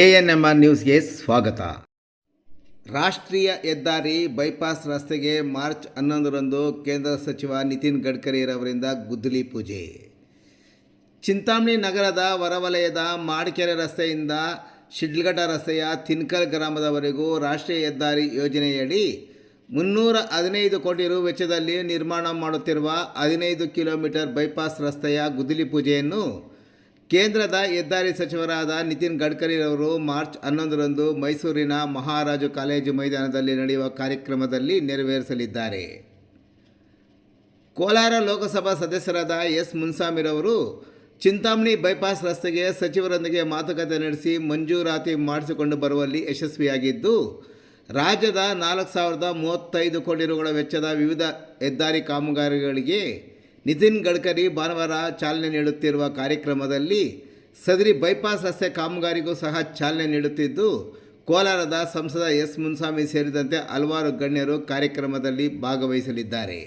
ANMR ನ್ಯೂಸ್ಗೆ ಸ್ವಾಗತ. ರಾಷ್ಟ್ರೀಯ ಹೆದ್ದಾರಿ ಬೈಪಾಸ್ ರಸ್ತೆಗೆ ಮಾರ್ಚ್ 11ರಂದು ಕೇಂದ್ರ ಸಚಿವ ನಿತಿನ್ ಗಡ್ಕರಿರವರಿಂದ ಗುದ್ದಲಿ ಪೂಜೆ. ಚಿಂತಾಮಣಿ ನಗರದ ಹೊರವಲಯದ ಮಾಡಕೆರೆ ರಸ್ತೆಯಿಂದ ಶಿಡ್ಲಘಟ್ಟ ರಸ್ತೆಯ ತಿನ್ಕಲ್ ಗ್ರಾಮದವರೆಗೂ ರಾಷ್ಟ್ರೀಯ ಹೆದ್ದಾರಿ ಯೋಜನೆಯಡಿ 315 ಕೋಟಿ ರು ವೆಚ್ಚದಲ್ಲಿ ನಿರ್ಮಾಣ ಮಾಡುತ್ತಿರುವ 15 ಕಿಲೋಮೀಟರ್ ಬೈಪಾಸ್ ರಸ್ತೆಯ ಗುದ್ದಲಿ ಪೂಜೆಯನ್ನು ಕೇಂದ್ರದ ಹೆದ್ದಾರಿ ಸಚಿವರಾದ ನಿತಿನ್ ಗಡ್ಕರಿರವರು ಮಾರ್ಚ್ 11ರಂದು ಮೈಸೂರಿನ ಮಹಾರಾಜು ಕಾಲೇಜು ಮೈದಾನದಲ್ಲಿ ನಡೆಯುವ ಕಾರ್ಯಕ್ರಮದಲ್ಲಿ ನೆರವೇರಿಸಲಿದ್ದಾರೆ. ಕೋಲಾರ ಲೋಕಸಭಾ ಸದಸ್ಯರಾದ ಎಸ್ ಮುನ್ಸಾಮಿರವರು ಚಿಂತಾಮಣಿ ಬೈಪಾಸ್ ರಸ್ತೆಗೆ ಸಚಿವರೊಂದಿಗೆ ಮಾತುಕತೆ ನಡೆಸಿ ಮಂಜೂರಾತಿ ಮಾಡಿಸಿಕೊಂಡು ಬರುವಲ್ಲಿ ಯಶಸ್ವಿಯಾಗಿದ್ದು, ರಾಜ್ಯದ 4,035 ಕೋಟಿ ರುಗಳ ವೆಚ್ಚದ ವಿವಿಧ ಹೆದ್ದಾರಿ ಕಾಮಗಾರಿಗಳಿಗೆ ನಿತಿನ್ ಗಡ್ಕರಿ ಭಾನುವಾರ ಚಾಲನೆ ನೀಡುತ್ತಿರುವ ಕಾರ್ಯಕ್ರಮದಲ್ಲಿ ಸದರಿ ಬೈಪಾಸ್ ರಸ್ತೆ ಕಾಮಗಾರಿಗೂ ಸಹ ಚಾಲನೆ ನೀಡುತ್ತಿದ್ದು, ಕೋಲಾರದ ಸಂಸದ ಎಸ್ ಮುನ್ಸಾಮಿ ಸೇರಿದಂತೆ ಹಲವಾರು ಗಣ್ಯರು ಕಾರ್ಯಕ್ರಮದಲ್ಲಿ ಭಾಗವಹಿಸಲಿದ್ದಾರೆ.